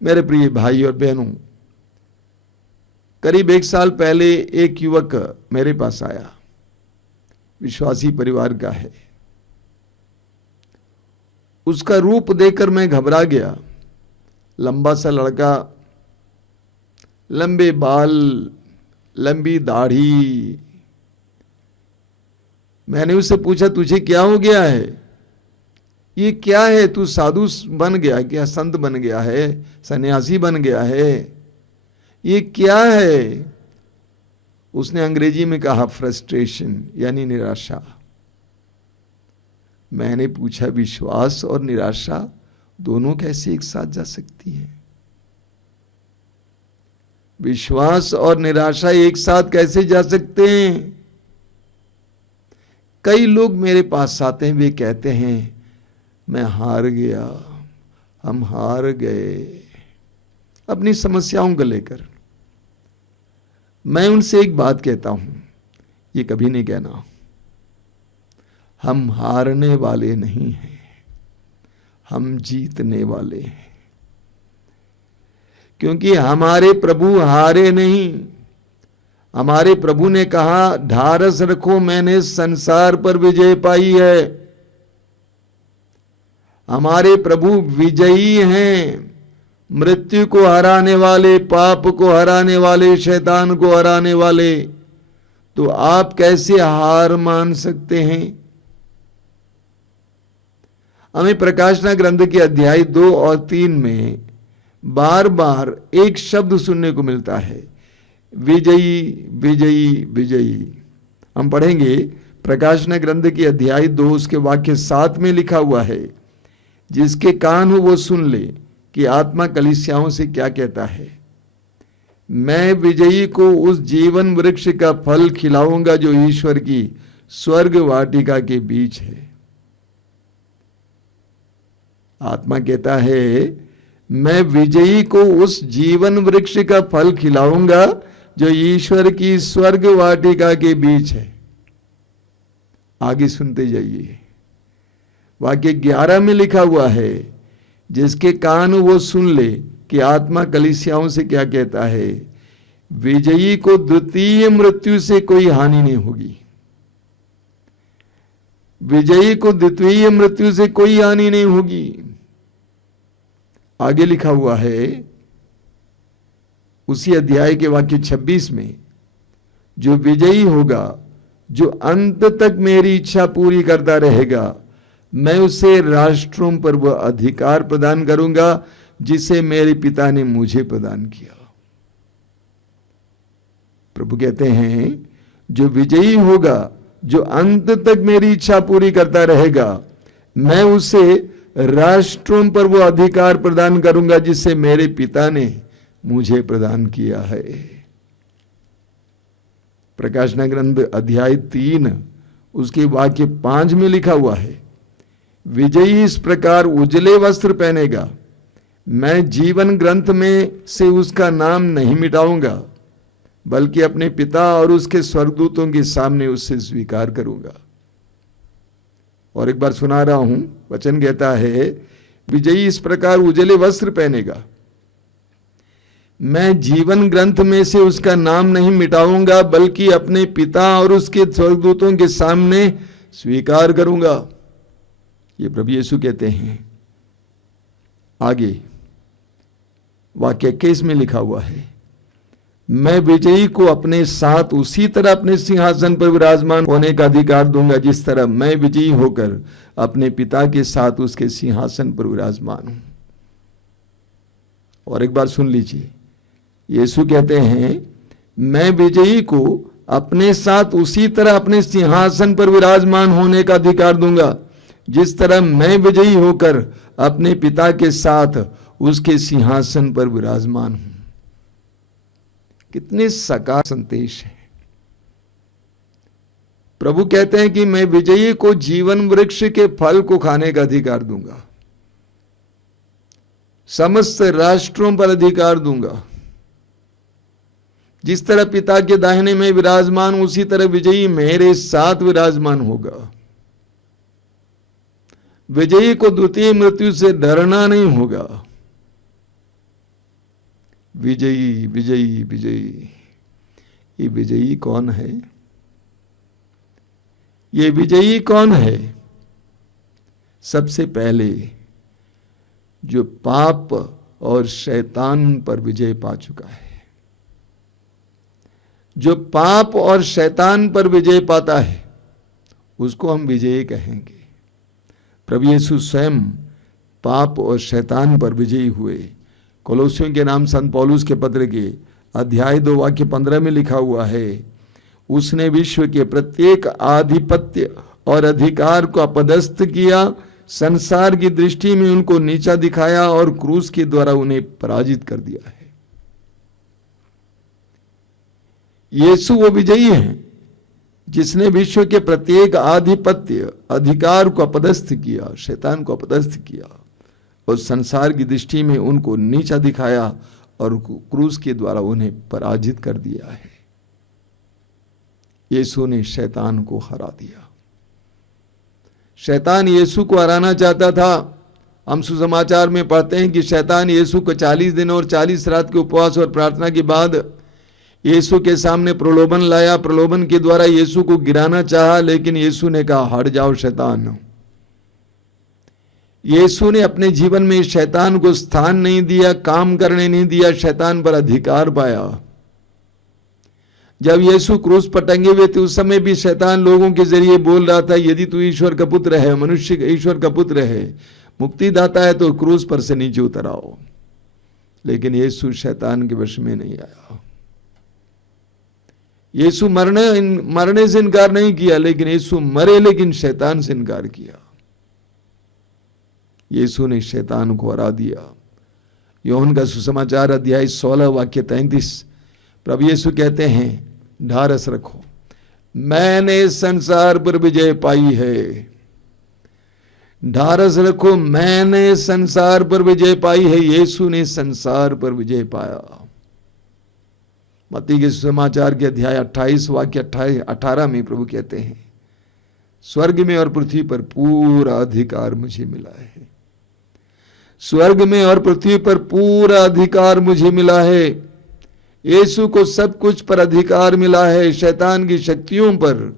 मेरे प्रिय भाई और बहनों, करीब 1 साल पहले एक युवक मेरे पास आया, विश्वासी परिवार का है। उसका रूप देखकर मैं घबरा गया। लंबा सा लड़का, लंबे बाल, लंबी दाढ़ी। मैंने उससे पूछा, तुझे क्या हो गया है? ये क्या है? तू साधु बन गया क्या? संत बन गया है? सन्यासी बन गया है? ये क्या है? उसने अंग्रेजी में कहा फ्रस्ट्रेशन, यानी निराशा। मैंने पूछा, विश्वास और निराशा दोनों कैसे एक साथ जा सकती हैं? विश्वास और निराशा एक साथ कैसे जा सकते हैं? कई लोग मेरे पास आते हैं, वे कहते हैं मैं हार गया, हम हार गए, अपनी समस्याओं को लेकर। मैं उनसे एक बात कहता हूं, ये कभी नहीं कहना हम हारने वाले नहीं हैं, हम जीतने वाले हैं। क्योंकि हमारे प्रभु हारे नहीं। हमारे प्रभु ने कहा, ढारस रखो, मैंने संसार पर विजय पाई है। हमारे प्रभु विजयी हैं, मृत्यु को हराने वाले, पाप को हराने वाले, शैतान को हराने वाले। तो आप कैसे हार मान सकते हैं? हमें प्रकाशना ग्रंथ के अध्याय 2 और 3 में बार बार एक शब्द सुनने को मिलता है, विजयी विजयी विजयी। हम पढ़ेंगे प्रकाशना ग्रंथ के अध्याय 2 उसके वाक्य 7 में लिखा हुआ है, जिसके कान हो वो सुन ले कि आत्मा कलीसियाओं से क्या कहता है। मैं विजयी को उस जीवन वृक्ष का फल खिलाऊंगा जो ईश्वर की स्वर्ग वाटिका के बीच है। आत्मा कहता है, मैं विजयी को उस जीवन वृक्ष का फल खिलाऊंगा जो ईश्वर की स्वर्ग वाटिका के बीच है। आगे सुनते जाइए, वाक्य 11 में लिखा हुआ है, जिसके कान वो सुन ले कि आत्मा कलीसियाओं से क्या कहता है। विजयी को द्वितीय मृत्यु से कोई हानि नहीं होगी। विजयी को द्वितीय मृत्यु से कोई हानि नहीं होगी। आगे लिखा हुआ है उसी अध्याय के वाक्य 26 में, जो विजयी होगा, जो अंत तक मेरी इच्छा पूरी करता रहेगा, मैं उसे राष्ट्रों पर वह अधिकार प्रदान करूंगा जिसे मेरे पिता ने मुझे प्रदान किया। प्रभु कहते हैं, जो विजयी होगा, जो अंत तक मेरी इच्छा पूरी करता रहेगा, मैं उसे राष्ट्रों पर वो अधिकार प्रदान करूंगा जिसे मेरे पिता ने मुझे प्रदान किया है। प्रकाशना ग्रंथ अध्याय 3 उसके वाक्य 5 में लिखा हुआ है, विजयी इस प्रकार उजले वस्त्र पहनेगा, मैं जीवन ग्रंथ में से उसका नाम नहीं मिटाऊंगा, बल्कि अपने पिता और उसके स्वर्गदूतों के सामने उससे स्वीकार करूंगा। और एक बार सुना रहा हूं, वचन कहता है, विजयी इस प्रकार उजले वस्त्र पहनेगा, मैं जीवन ग्रंथ में से उसका नाम नहीं मिटाऊंगा, बल्कि अपने पिता और उसके स्वर्गदूतों के सामने स्वीकार करूंगा। ये प्रभु यीशु कहते हैं। आगे वाक्य 21 में लिखा हुआ है, मैं विजयी को अपने साथ उसी तरह अपने सिंहासन पर विराजमान होने का अधिकार दूंगा जिस तरह मैं विजयी होकर अपने पिता के साथ उसके सिंहासन पर विराजमान हूं। और एक बार सुन लीजिए, यीशु कहते हैं, मैं विजयी को अपने साथ उसी तरह अपने सिंहासन पर विराजमान होने का अधिकार दूंगा जिस तरह मैं विजयी होकर अपने पिता के साथ उसके सिंहासन पर विराजमान हूं। कितने सकार संदेश है। प्रभु कहते हैं कि मैं विजयी को जीवन वृक्ष के फल को खाने का अधिकार दूंगा, समस्त राष्ट्रों पर अधिकार दूंगा। जिस तरह पिता के दाहिने में विराजमान, उसी तरह विजयी मेरे साथ विराजमान होगा। विजयी को द्वितीय मृत्यु से डरना नहीं होगा। विजयी विजयी विजयी। ये विजयी कौन है? ये विजयी कौन है? सबसे पहले जो पाप और शैतान पर विजय पा चुका है। जो पाप और शैतान पर विजय पाता है उसको हम विजयी कहेंगे। प्रभु यीशु स्वयं पाप और शैतान पर विजयी हुए। कोलोसियों के नाम संत पौलुस के पत्र के अध्याय 2 वाक्य 15 में लिखा हुआ है, उसने विश्व के प्रत्येक आधिपत्य और अधिकार को अपदस्थ किया, संसार की दृष्टि में उनको नीचा दिखाया और क्रूस के द्वारा उन्हें पराजित कर दिया है। यीशु वो विजयी है जिसने विश्व के प्रत्येक आधिपत्य अधिकार को अपदस्थ किया, शैतान को अपदस्थ किया और संसार की दृष्टि में उनको नीचा दिखाया और क्रूस के द्वारा उन्हें पराजित कर दिया है। यीशु ने शैतान को हरा दिया। शैतान यीशु को हराना चाहता था। हम सुसमाचार में पढ़ते हैं कि शैतान यीशु को 40 दिन और 40 रात के उपवास और प्रार्थना के बाद यीशु के सामने प्रलोभन लाया। प्रलोभन के द्वारा यीशु को गिराना चाहा, लेकिन यीशु ने कहा, हट जाओ शैतान। यीशु ने अपने जीवन में शैतान को स्थान नहीं दिया, काम करने नहीं दिया, शैतान पर अधिकार पाया। जब यीशु क्रूस पर टंगे हुए थे उस समय भी शैतान लोगों के जरिए बोल रहा था, यदि तू ईश्वर का पुत्र है, मनुष्य ईश्वर का पुत्र है, मुक्तिदाता है, तो क्रूस पर से नीचे उतर आओ। लेकिन यीशु शैतान के वश में नहीं आया। यीशु मरने से इनकार नहीं किया, लेकिन यीशु मरे लेकिन शैतान से इनकार किया। यीशु ने शैतान को हरा दिया। यूहन्ना का सुसमाचार अध्याय 16 वाक्य 33, प्रभु यीशु कहते हैं, ढारस रखो, मैंने संसार पर विजय पाई है। ढारस रखो, मैंने संसार पर विजय पाई है। यीशु ने संसार पर विजय पाया। मत्ती के सुसमाचार के अध्याय 28 वाक्य 18 में प्रभु कहते हैं, स्वर्ग में और पृथ्वी पर पूरा अधिकार मुझे मिला है। स्वर्ग में और पृथ्वी पर पूरा अधिकार मुझे मिला है। यीशु को सब कुछ पर अधिकार मिला है। शैतान की शक्तियों पर,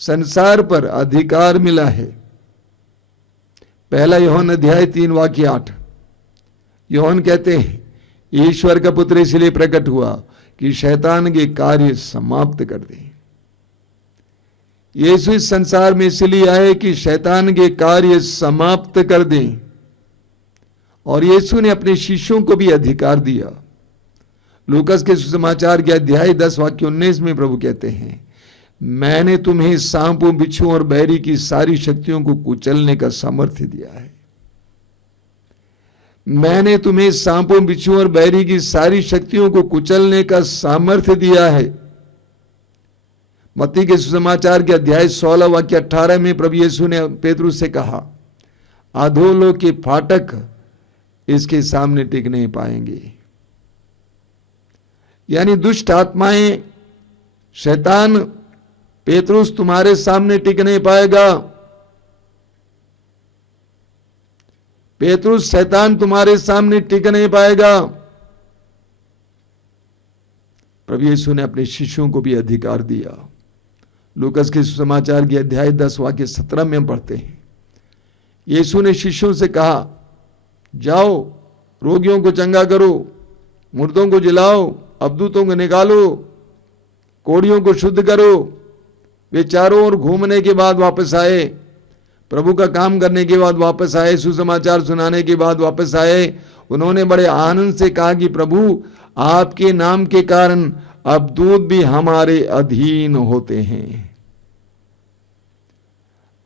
संसार पर अधिकार मिला है। पहला यूहन्ना अध्याय 3 वाक्य 8, यूहन्ना कहते हैं, ईश्वर का पुत्र इसलिए प्रकट हुआ कि शैतान के कार्य समाप्त कर दे। यीशु इस संसार में इसलिए आए कि शैतान के कार्य समाप्त कर दें। और यीशु ने अपने शिष्यों को भी अधिकार दिया। लूकास के सुसमाचार के अध्याय 10 वाक्य 19 में प्रभु कहते हैं, मैंने तुम्हें सांपों, बिच्छुओं और बैरी की सारी शक्तियों को कुचलने का सामर्थ्य दिया है। मैंने तुम्हें सांपों, बिच्छुओं और बैरी की सारी शक्तियों को कुचलने का सामर्थ्य दिया है। मत्ती के सुसमाचार के अध्याय 16 वाक्य 18 में प्रभु यीशु ने पेतरुस से कहा, अधोलोक के फाटक इसके सामने टिक नहीं पाएंगे। यानी दुष्ट आत्माएं, शैतान, पेतरुस तुम्हारे सामने टिक नहीं पाएगा। पेतरुस, शैतान तुम्हारे सामने टिक नहीं पाएगा। प्रभु यीशु ने अपने शिष्यों को भी अधिकार दिया। लूकास के सुसमाचार के अध्याय 10 वाक्य 17 में पढ़ते हैं, यीशु ने शिष्यों से कहा, जाओ, रोगियों को चंगा करो, मुर्दों को जिलाओ, अबदूतों को निकालो, कोढ़ियों को शुद्ध करो। वे चारों ओर घूमने के बाद वापस आए, प्रभु का काम करने के बाद वापस आए, सुसमाचार सुनाने के बाद वापस आए। उन्होंने बड़े आनंद से कहा कि प्रभु, आपके नाम के कारण अबदूत भी हमारे अधीन होते हैं।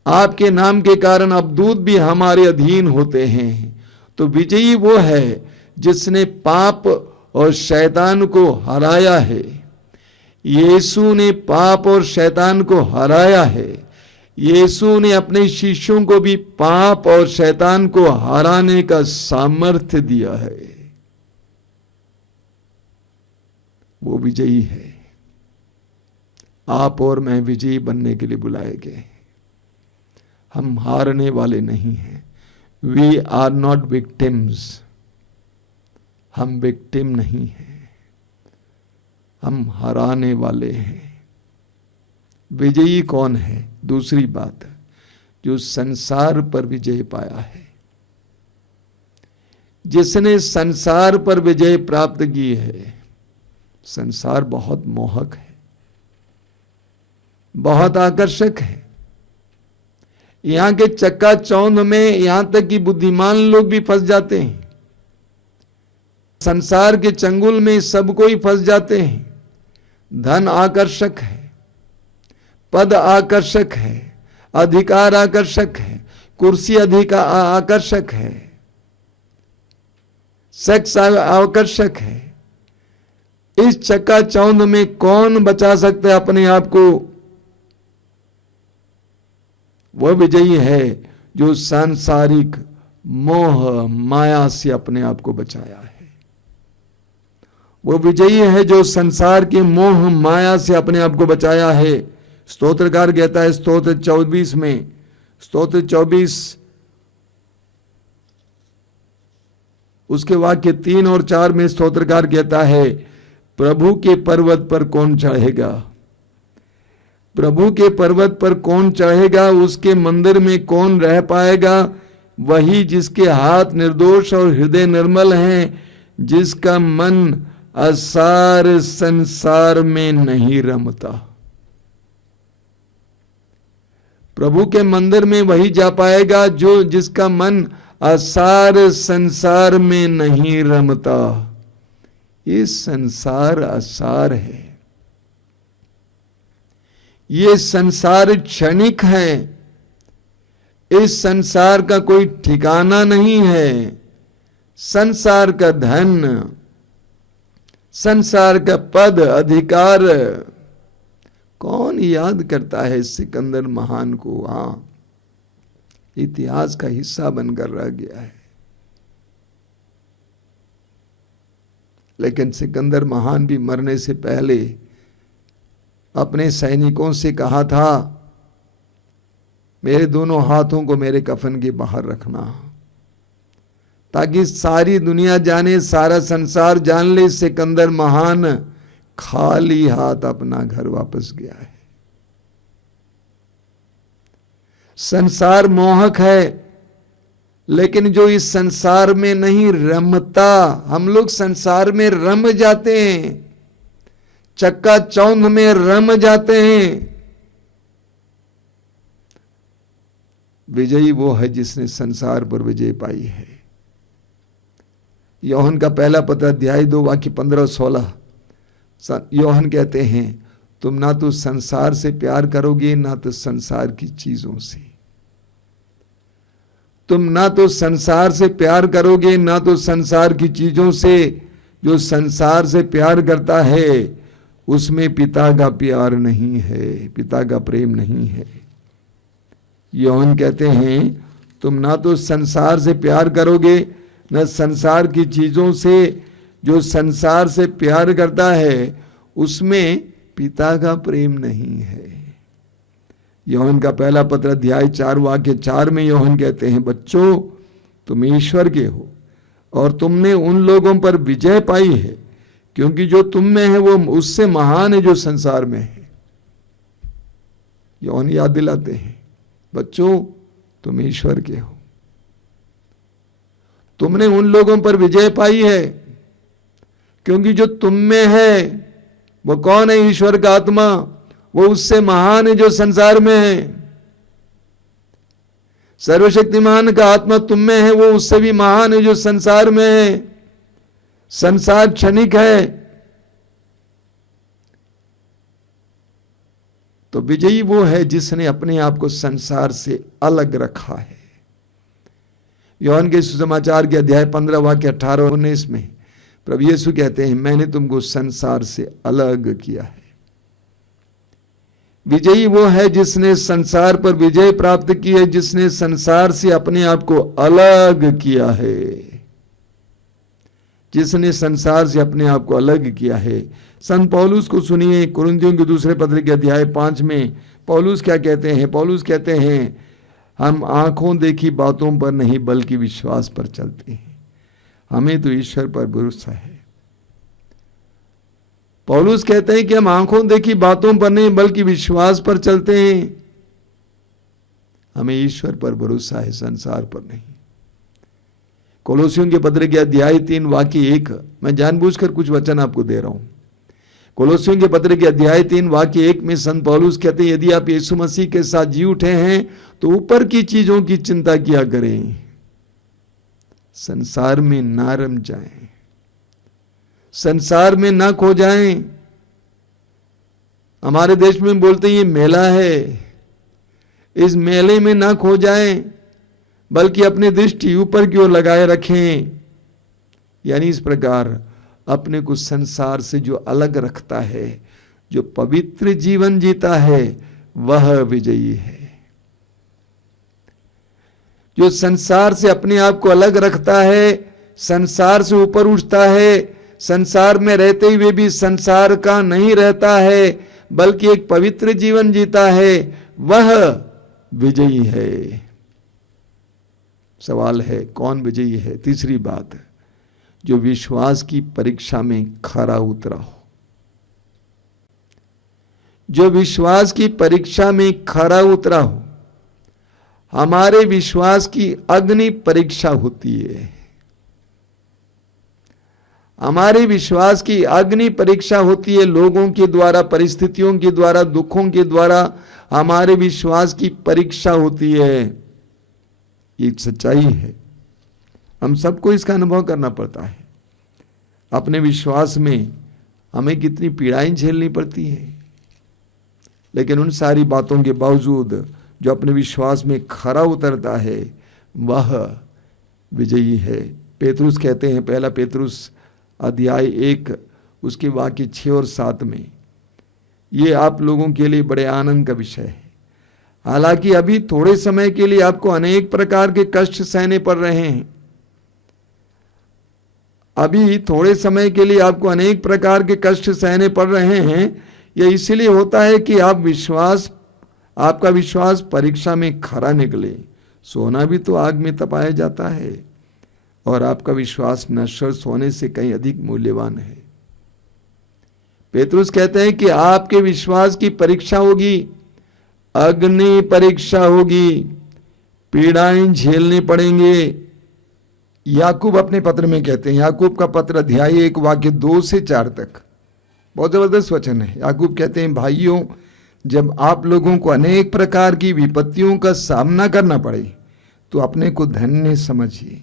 आपके नाम के कारण अबदूत भी हमारे अधीन होते हैं। तो विजयी वो है जिसने पाप और शैतान को हराया है। यीशु ने पाप और शैतान को हराया है। यीशु ने अपने शिष्यों को भी पाप और शैतान को हराने का सामर्थ्य दिया है। वो विजयी है। आप और मैं विजयी बनने के लिए बुलाए गए। हम हारने वाले नहीं हैं। We are not victims. हम विक्टिम नहीं हैं, हम हराने वाले हैं। विजयी कौन है? दूसरी बात, जो संसार पर विजय पाया है। जिसने संसार पर विजय प्राप्त की है। संसार बहुत मोहक है, बहुत आकर्षक है। यहां के चक्का चौंध में यहां तक कि बुद्धिमान लोग भी फंस जाते हैं। संसार के चंगुल में सबको ही फंस जाते हैं। धन आकर्षक है, पद आकर्षक है, अधिकार आकर्षक है, कुर्सी आकर्षक है, सेक्स आकर्षक है। इस चक्का चौंध में कौन बचा सकता है अपने आप को? वह विजयी है जो सांसारिक मोह माया से अपने आप को बचाया है। वो विजयी है जो संसार के मोह माया से अपने आप को बचाया है। स्तोत्रकार कहता है स्तोत्र 24 में, स्तोत्र 24 उसके वाक्य 3 और 4 में स्तोत्रकार कहता है, प्रभु के पर्वत पर कौन चढ़ेगा? प्रभु के पर्वत पर कौन चढ़ेगा? उसके मंदिर में कौन रह पाएगा? वही जिसके हाथ निर्दोष और हृदय निर्मल हैं, जिसका मन असार संसार में नहीं रमता। प्रभु के मंदिर में वही जा पाएगा जो जिसका मन असार संसार में नहीं रमता। ये संसार असार है, ये संसार क्षणिक है, इस संसार का कोई ठिकाना नहीं है। संसार का धन, संसार का पद, अधिकार, कौन याद करता है सिकंदर महान को? हाँ, इतिहास का हिस्सा बनकर रह गया है। लेकिन सिकंदर महान भी मरने से पहले अपने सैनिकों से कहा था, मेरे दोनों हाथों को मेरे कफन के बाहर रखना, ताकि सारी दुनिया जाने, सारा संसार जान ले सिकंदर महान खाली हाथ अपना घर वापस गया है। संसार मोहक है, लेकिन जो इस संसार में नहीं रमता, हम लोग संसार में रम जाते हैं, चक्का चौंध में रम जाते हैं। विजयी वो है जिसने संसार पर विजय पाई है। यूहन्ना का पहला पत्र अध्याय 2 वाक्य 15 और 16, यूहन्ना कहते हैं, तुम ना तो संसार से प्यार करोगे ना तो संसार की चीजों से। तुम ना तो संसार से प्यार करोगे ना तो संसार की चीजों से। जो संसार से प्यार करता है उसमें पिता का प्यार नहीं है, पिता का प्रेम नहीं है। यूहन्ना कहते हैं, तुम ना तो संसार से प्यार करोगे न संसार की चीजों से। जो संसार से प्यार करता है उसमें पिता का प्रेम नहीं है। यूहन्ना का पहला पत्र अध्याय 4 वाक्य 4 में यूहन्ना कहते हैं, बच्चों तुम ईश्वर के हो और तुमने उन लोगों पर विजय पाई है, क्योंकि जो तुम में है वो उससे महान है जो संसार में है। यूहन्ना याद दिलाते हैं, बच्चों तुम ईश्वर के हो, तुमने उन लोगों पर विजय पाई है, क्योंकि जो तुम में है वो कौन है? ईश्वर का आत्मा, वो उससे महान है जो संसार में है। सर्वशक्तिमान का आत्मा तुम में है, वो उससे भी महान है जो संसार में है। संसार क्षणिक है, तो विजयी वो है जिसने अपने आप को संसार से अलग रखा है। यूहन्ना के सुसमाचार के अध्याय 15 वाक्य 18 और 19 में प्रभु यीशु कहते हैं, मैंने तुमको संसार से अलग किया है। विजयी वो है जिसने संसार पर विजय प्राप्त की है, जिसने संसार से अपने आप को अलग किया है, जिसने संसार से अपने आप को अलग किया है। संत पौलुस को सुनिए, कुरिन्थियों के दूसरे पत्र के अध्याय 5 में पौलुस क्या कहते हैं? पौलुस कहते हैं, हम आंखों देखी बातों पर नहीं बल्कि विश्वास पर चलते हैं। हमें तो ईश्वर पर भरोसा है। पौलुस कहते हैं कि हम आंखों देखी बातों पर नहीं बल्कि विश्वास पर चलते हैं। हमें ईश्वर पर भरोसा है, संसार पर नहीं। कोलोसियों के पत्र के अध्याय 3 वाक्य 1, मैं जानबूझकर कुछ वचन आपको दे रहा हूं। कोलोसियों के पत्र के अध्याय 3 वाक्य 1 में संत पौलुस कहते हैं, यदि आप यीशु मसीह के साथ जी उठे हैं तो ऊपर की चीजों की चिंता किया करें, संसार में ना रम जाएं, संसार में ना खो जाएं। हमारे देश में बोलते हैं ये मेला है, इस मेले में ना खो जाएं, बल्कि अपनी दृष्टि ऊपर की ओर लगाए रखें। यानी इस प्रकार अपने को संसार से जो अलग रखता है, जो पवित्र जीवन जीता है, वह विजयी है। जो संसार से अपने आप को अलग रखता है, संसार से ऊपर उठता है, संसार में रहते हुए भी संसार का नहीं रहता है बल्कि एक पवित्र जीवन जीता है, वह विजयी है। सवाल है कौन विजयी है? तीसरी बात, जो विश्वास की परीक्षा में खरा उतरा हो। जो विश्वास की परीक्षा में खरा उतरा हो। हमारे विश्वास की अग्नि परीक्षा होती है। हमारे विश्वास की अग्नि परीक्षा होती है, लोगों के द्वारा, परिस्थितियों के द्वारा, दुखों के द्वारा हमारे विश्वास की परीक्षा होती है। ये सच्चाई है, हम सबको इसका अनुभव करना पड़ता है। अपने विश्वास में हमें कितनी पीड़ाएं झेलनी पड़ती हैं, लेकिन उन सारी बातों के बावजूद जो अपने विश्वास में खरा उतरता है वह विजयी है। पेतरुस कहते हैं, पहला पेतरुस अध्याय 1 उसके वाक्य 6 और 7 में, ये आप लोगों के लिए बड़े आनंद का विषय है। हालांकि अभी थोड़े समय के लिए आपको अनेक प्रकार के कष्ट सहने पड़ रहे हैं। अभी थोड़े समय के लिए आपको अनेक प्रकार के कष्ट सहने पड़ रहे हैं। यह इसलिए होता है कि आपका विश्वास परीक्षा में खरा निकले। सोना भी तो आग में तपाया जाता है और आपका विश्वास नश्वर सोने से कहीं अधिक मूल्यवान है। पेतरुस कहते हैं कि आपके विश्वास की परीक्षा होगी, अग्नि परीक्षा होगी, पीड़ाएं झेलने पड़ेंगे। याकूब अपने पत्र में कहते हैं, याकूब का पत्र अध्याय 1 वाक्य 2 से 4 तक बहुत जबरदस्त वचन है। याकूब कहते हैं, भाइयों, जब आप लोगों को अनेक प्रकार की विपत्तियों का सामना करना पड़े तो अपने को धन्य समझिए।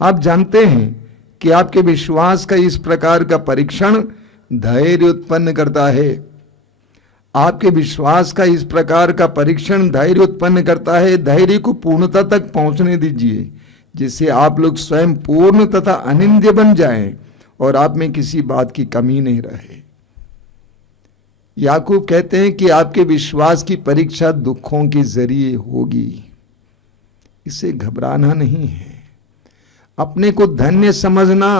आप जानते हैं कि आपके विश्वास का इस प्रकार का परीक्षण धैर्य उत्पन्न करता है। आपके विश्वास का इस प्रकार का परीक्षण धैर्य उत्पन्न करता है। धैर्य को पूर्णता तक पहुंचने दीजिए, जिससे आप लोग स्वयं पूर्ण तथा अनिंद्य बन जाएं और आप में किसी बात की कमी नहीं रहे। याकूब कहते हैं कि आपके विश्वास की परीक्षा दुखों के जरिए होगी, इसे घबराना नहीं है। अपने को धन्य समझना,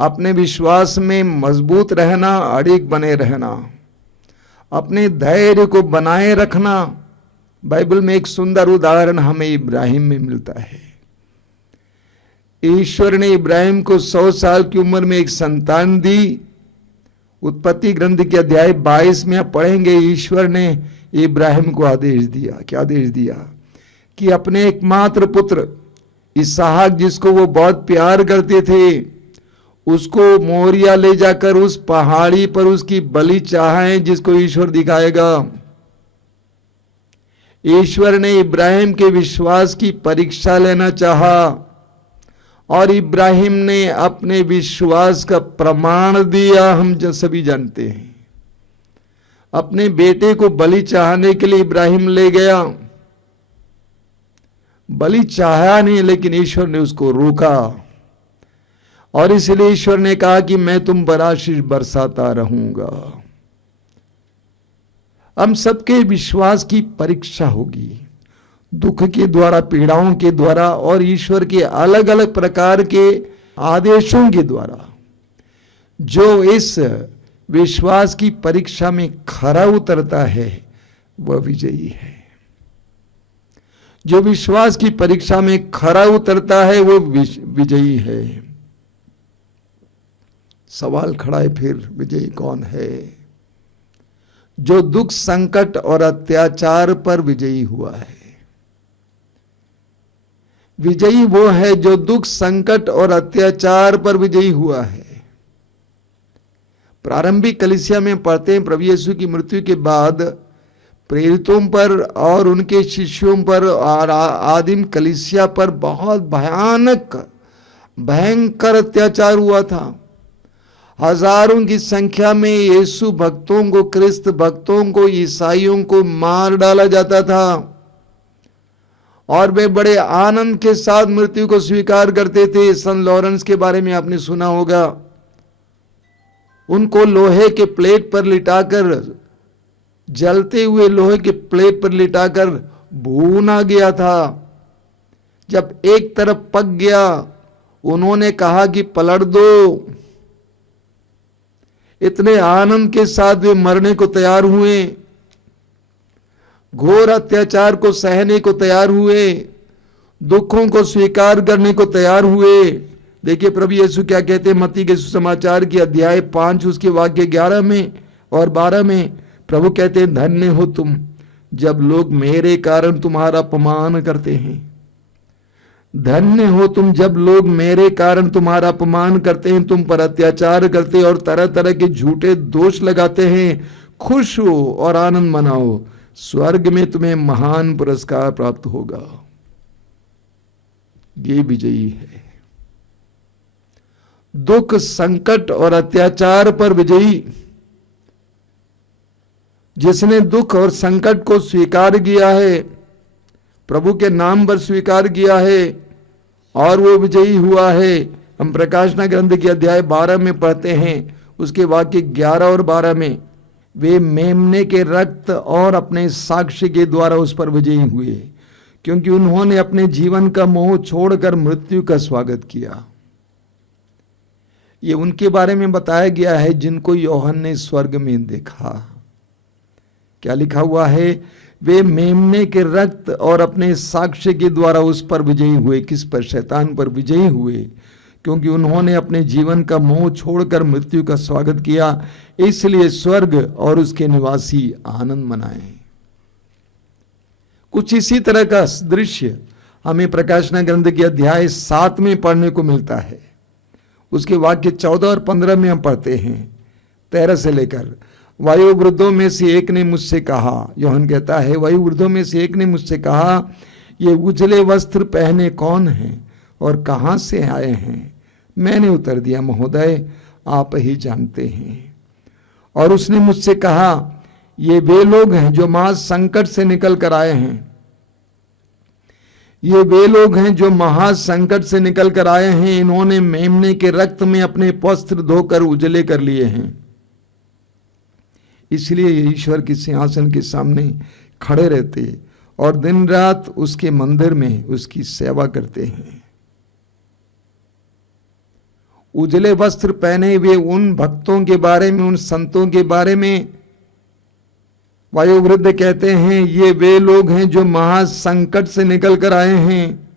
अपने विश्वास में मजबूत रहना, अड़िग बने रहना, अपने धैर्य को बनाए रखना। बाइबल में एक सुंदर उदाहरण हमें इब्राहिम में मिलता है। ईश्वर ने इब्राहिम को 100 साल की उम्र में एक संतान दी। उत्पत्ति ग्रंथ के अध्याय 22 में आप पढ़ेंगे, ईश्वर ने इब्राहिम को आदेश दिया। क्या आदेश दिया? कि अपने एकमात्र पुत्र इसहाक, जिसको वो बहुत प्यार करते थे, उसको मोरिया ले जाकर उस पहाड़ी पर उसकी बलि चढ़ाएं, जिसको ईश्वर दिखाएगा। ईश्वर ने इब्राहिम के विश्वास की परीक्षा लेना चाहा और इब्राहिम ने अपने विश्वास का प्रमाण दिया। हम जो सभी जानते हैं, अपने बेटे को बलि चढ़ाने के लिए इब्राहिम ले गया। बलि चाहा नहीं, लेकिन ईश्वर ने उसको रोका और इसलिए ईश्वर ने कहा कि मैं तुम पर आशीष बरसाता रहूंगा। हम सबके विश्वास की परीक्षा होगी, दुख के द्वारा, पीड़ाओं के द्वारा और ईश्वर के अलग अलग प्रकार के आदेशों के द्वारा। जो इस विश्वास की परीक्षा में खरा उतरता है वह विजयी है। जो विश्वास की परीक्षा में खरा उतरता है वो विजयी है। सवाल खड़ा है फिर, विजयी कौन है? जो दुख संकट और अत्याचार पर विजयी हुआ है। विजयी वो है जो दुख संकट और अत्याचार पर विजयी हुआ है। प्रारंभिक कलीसिया में पढ़ते हैं, प्रभु यीशु की मृत्यु के बाद प्रेरितों पर और उनके शिष्यों पर और आदिम कलीसिया पर बहुत भयंकर अत्याचार हुआ था। हजारों की संख्या में यीशु भक्तों को, क्रिस्त भक्तों को, ईसाइयों को मार डाला जाता था और वे बड़े आनंद के साथ मृत्यु को स्वीकार करते थे। सन लॉरेंस के बारे में आपने सुना होगा। उनको लोहे के प्लेट पर लिटाकर, जलते हुए लोहे के प्लेट पर लिटाकर भूना गया था। जब एक तरफ पक गया, उन्होंने कहा कि पलट दो। इतने आनंद के साथ वे मरने को तैयार हुए, घोर अत्याचार को सहने को तैयार हुए, दुखों को स्वीकार करने को तैयार हुए। देखिए प्रभु यीशु क्या कहते हैं मत्ती के सुसमाचार की अध्याय 5 उसके वाक्य 11 में और 12 में। प्रभु कहते हैं, धन्य हो तुम जब लोग मेरे कारण तुम्हारा अपमान करते हैं। धन्य हो तुम जब लोग मेरे कारण तुम्हारा अपमान करते हैं, तुम पर अत्याचार करते और तरह तरह के झूठे दोष लगाते हैं। खुश हो और आनंद मनाओ, स्वर्ग में तुम्हें महान पुरस्कार प्राप्त होगा। ये विजयी है, दुख संकट और अत्याचार पर विजयी। जिसने दुख और संकट को स्वीकार किया है, प्रभु के नाम पर स्वीकार किया है और वो विजयी हुआ है। हम प्रकाशना ग्रंथ के अध्याय 12 में पढ़ते हैं, उसके वाक्य 11 और 12 में, वे मेमने के रक्त और अपने साक्ष्य के द्वारा उस पर विजयी हुए, क्योंकि उन्होंने अपने जीवन का मोह छोड़कर मृत्यु का स्वागत किया। ये उनके बारे में बताया गया है जिनको यूहन्ना ने स्वर्ग में देखा। क्या लिखा हुआ है? वे मेमने के रक्त और अपने साक्ष्य के द्वारा उस पर विजयी हुए। किस पर? शैतान पर विजयी हुए, क्योंकि उन्होंने अपने जीवन का मोह छोड़कर मृत्यु का स्वागत किया। इसलिए स्वर्ग और उसके निवासी आनंद मनाएं। कुछ इसी तरह का दृश्य हमें प्रकाशना ग्रंथ के अध्याय 7 में पढ़ने को मिलता है। उसके वाक्य 14 और 15 में हम पढ़ते हैं, 13 से लेकर। वयोवृद्धों में से एक ने मुझसे कहा, यूहन्ना कहता है, वयोवृद्धों में से एक ने मुझसे कहा, ये उजले वस्त्र पहने कौन हैं और कहां से आए हैं? मैंने उत्तर दिया, महोदय आप ही जानते हैं। और उसने मुझसे कहा, ये वे लोग हैं जो महा संकट से निकल कर आए हैं। ये वे लोग हैं जो महा संकट से निकल कर आए हैं। इन्होंने मेमने के रक्त में अपने वस्त्र धोकर उजले कर लिए हैं। इसलिए ये ईश्वर के सिंहासन के सामने खड़े रहते और दिन रात उसके मंदिर में उसकी सेवा करते हैं। उजले वस्त्र पहने हुए उन भक्तों के बारे में, उन संतों के बारे में वयोवृद्ध कहते हैं, ये वे लोग हैं जो महासंकट से निकल कर आए हैं।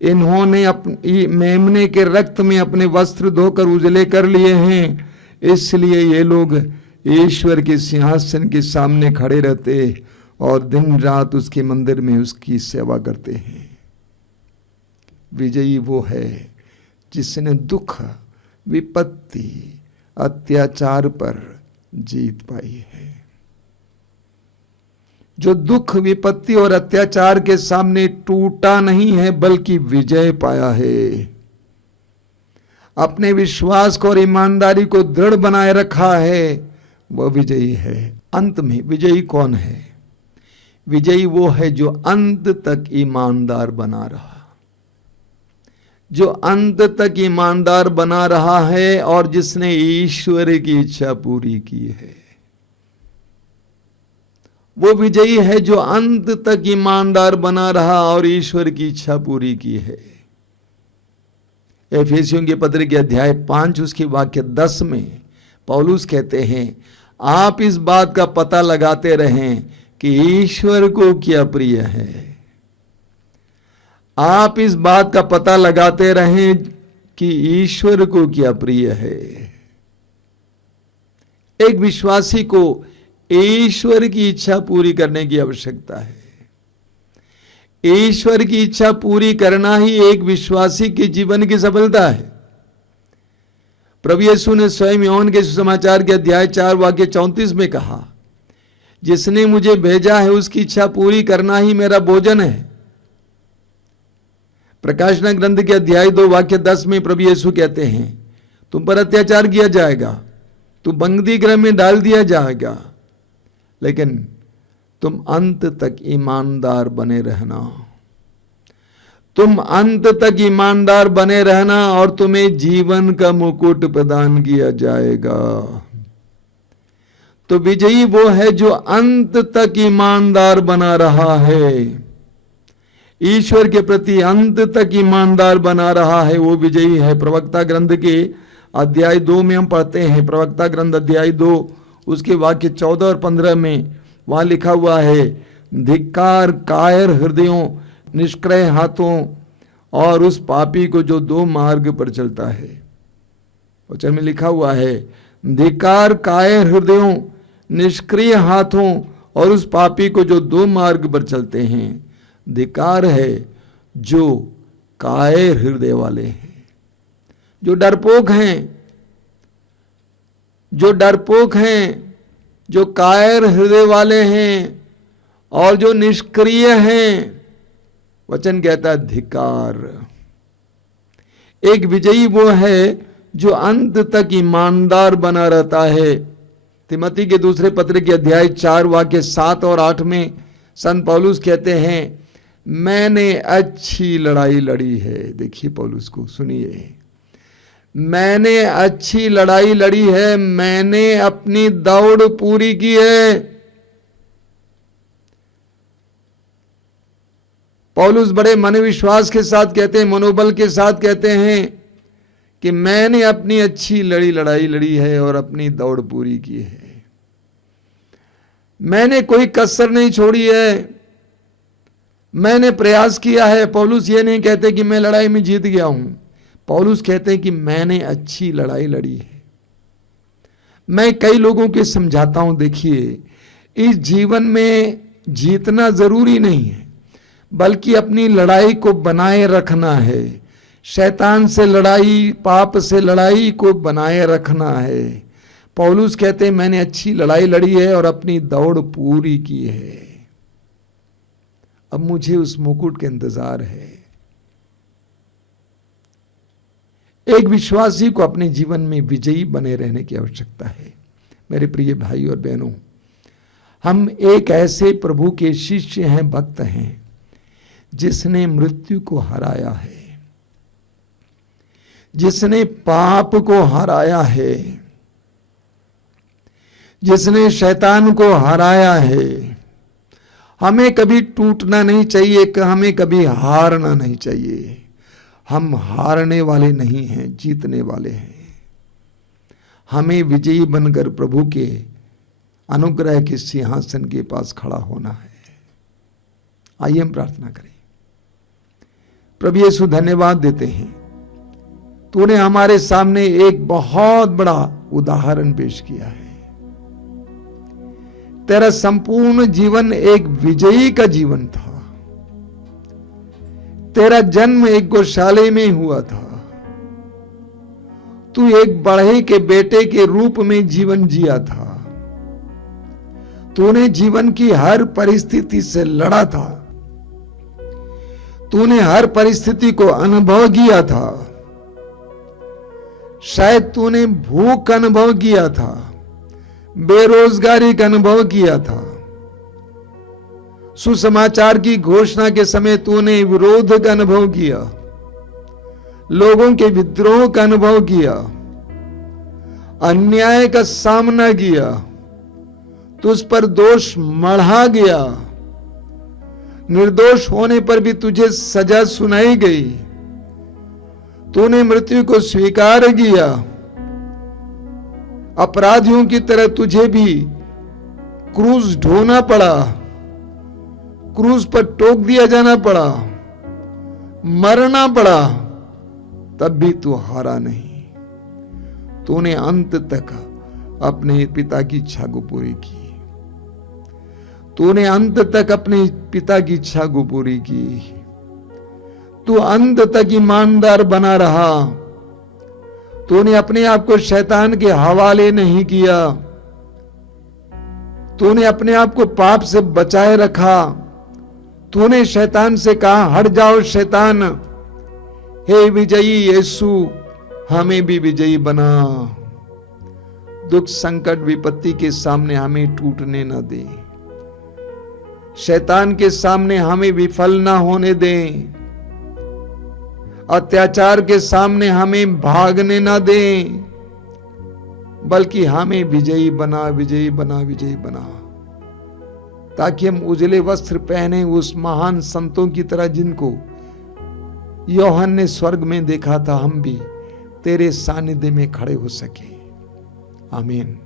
इन्होंने अपनी मेमने के रक्त में अपने वस्त्र धोकर उजले कर लिए हैं। इसलिए ये लोग ईश्वर के सिंहासन के सामने खड़े रहते और दिन रात उसके मंदिर में उसकी सेवा करते हैं। विजयी वो है जिसने दुख, विपत्ति, अत्याचार पर जीत पाई है। जो दुख, विपत्ति और अत्याचार के सामने टूटा नहीं है बल्कि विजय पाया है, अपने विश्वास को और ईमानदारी को दृढ़ बनाए रखा है, वह विजयी है। अंत में विजयी कौन है? विजयी वो है जो अंत तक ईमानदार बना रहा, जो अंत तक ईमानदार बना रहा है और जिसने ईश्वर की इच्छा पूरी की है। वो विजयी है जो अंत तक ईमानदार बना रहा और ईश्वर की इच्छा पूरी की है। एफेसियों के पत्र के अध्याय 5 उसके वाक्य 10 में पौलुस कहते हैं, आप इस बात का पता लगाते रहें कि ईश्वर को क्या प्रिय है। आप इस बात का पता लगाते रहें कि ईश्वर को क्या प्रिय है। एक विश्वासी को ईश्वर की इच्छा पूरी करने की आवश्यकता है। ईश्वर की इच्छा पूरी करना ही एक विश्वासी के जीवन की सफलता है। प्रभु यीशु ने स्वयं यूहन्ना के सुसमाचार के अध्याय 4 वाक्य 34 में कहा, जिसने मुझे भेजा है उसकी इच्छा पूरी करना ही मेरा भोजन है। प्रकाशना ग्रंथ के अध्याय 2 वाक्य 10 में प्रभु यीशु कहते हैं, तुम पर अत्याचार किया जाएगा, तुम बंदी गृह में डाल दिया जाएगा, लेकिन तुम अंत तक ईमानदार बने रहना। तुम अंत तक ईमानदार बने रहना और तुम्हें जीवन का मुकुट प्रदान किया जाएगा। तो विजयी वो है जो अंत तक ईमानदार बना रहा है, ईश्वर के प्रति अंत तक ईमानदार बना रहा है, वो विजयी है। प्रवक्ता ग्रंथ के अध्याय 2 में हम पढ़ते हैं, प्रवक्ता ग्रंथ अध्याय 2 उसके वाक्य 14 और 15 में वहां लिखा हुआ है, धिक्कार कायर हृदयों, निष्क्रिय हाथों और उस पापी को जो 2 मार्ग पर चलता है। वचन में लिखा हुआ है, धिक्कार कायर हृदयों, निष्क्रिय हाथों और उस पापी को जो 2 मार्ग पर चलते हैं। धिक्कार है जो कायर हृदय वाले हैं, जो डरपोक हैं, जो कायर हृदय वाले हैं और जो निष्क्रिय हैं। वचन कहता है धिक्कार। एक विजयी वो है जो अंत तक ईमानदार बना रहता है। तिमोथी के दूसरे पत्र के अध्याय 4 वाक्य 7 और 8 में संत पौलुस कहते हैं, मैंने अच्छी लड़ाई लड़ी है। देखिए पौलुस को, सुनिए, मैंने अच्छी लड़ाई लड़ी है, मैंने अपनी दौड़ पूरी की है। पौलुस बड़े मन विश्वास के साथ कहते हैं, मनोबल के साथ कहते हैं कि मैंने अपनी अच्छी लड़ाई लड़ी है और अपनी दौड़ पूरी की है। मैंने कोई कसर नहीं छोड़ी है, मैंने प्रयास किया है। पौलुस ये नहीं कहते कि मैं लड़ाई में जीत गया हूं, पौलुस कहते हैं कि मैंने अच्छी लड़ाई लड़ी है। मैं कई लोगों के समझाता हूं, देखिए इस जीवन में जीतना जरूरी नहीं है, बल्कि अपनी लड़ाई को बनाए रखना है। शैतान से लड़ाई, पाप से लड़ाई को बनाए रखना है। पौलुस कहते हैं मैंने अच्छी लड़ाई लड़ी है और अपनी दौड़ पूरी की है, अब मुझे उस मुकुट के इंतजार है। एक विश्वासी को अपने जीवन में विजयी बने रहने की आवश्यकता है। मेरे प्रिय भाई और बहनों, हम एक ऐसे प्रभु के शिष्य हैं, भक्त हैं, जिसने मृत्यु को हराया है, जिसने पाप को हराया है, जिसने शैतान को हराया है। हमें कभी टूटना नहीं चाहिए, हमें कभी हारना नहीं चाहिए। हम हारने वाले नहीं हैं, जीतने वाले हैं। हमें विजयी बनकर प्रभु के अनुग्रह के सिंहासन के पास खड़ा होना है। आइए हम प्रार्थना करें। प्रभु यीशु, धन्यवाद देते हैं, तूने हमारे सामने एक बहुत बड़ा उदाहरण पेश किया है। तेरा संपूर्ण जीवन एक विजयी का जीवन था। तेरा जन्म एक गौशाले में हुआ था। तू एक बढ़ई के बेटे के रूप में जीवन जिया था। तूने जीवन की हर परिस्थिति से लड़ा था। तूने हर परिस्थिति को अनुभव किया था। शायद तूने भूख का अनुभव किया था, बेरोजगारी का अनुभव किया था। सुसमाचार की घोषणा के समय तूने विरोध का अनुभव किया, लोगों के विद्रोह का अनुभव किया, अन्याय का सामना किया। तुझ पर दोष मढ़ा गया, निर्दोष होने पर भी तुझे सजा सुनाई गई। तूने मृत्यु को स्वीकार किया। अपराधियों की तरह तुझे भी क्रूस ढोना पड़ा, क्रूस पर टोक दिया जाना पड़ा, मरना पड़ा, तब भी तू हारा नहीं। तूने अंत तक अपने पिता की इच्छा को पूरी की। तूने अंत तक अपने पिता की इच्छा को पूरी की। तू अंत तक ईमानदार बना रहा। तूने अपने आप को शैतान के हवाले नहीं किया। तूने अपने आप को पाप से बचाए रखा। तूने शैतान से कहा, हट जाओ शैतान। हे विजयी यीशु, हमें भी विजयी बना। दुख संकट विपत्ति के सामने हमें टूटने न दे। शैतान के सामने हमें विफल ना होने दें। अत्याचार के सामने हमें भागने ना दें, बल्कि हमें विजयी बना, विजयी बना, विजयी बना, ताकि हम उजले वस्त्र पहने उस महान संतों की तरह जिनको यूहन्ना ने स्वर्ग में देखा था, हम भी तेरे सानिध्य में खड़े हो सके। आमीन।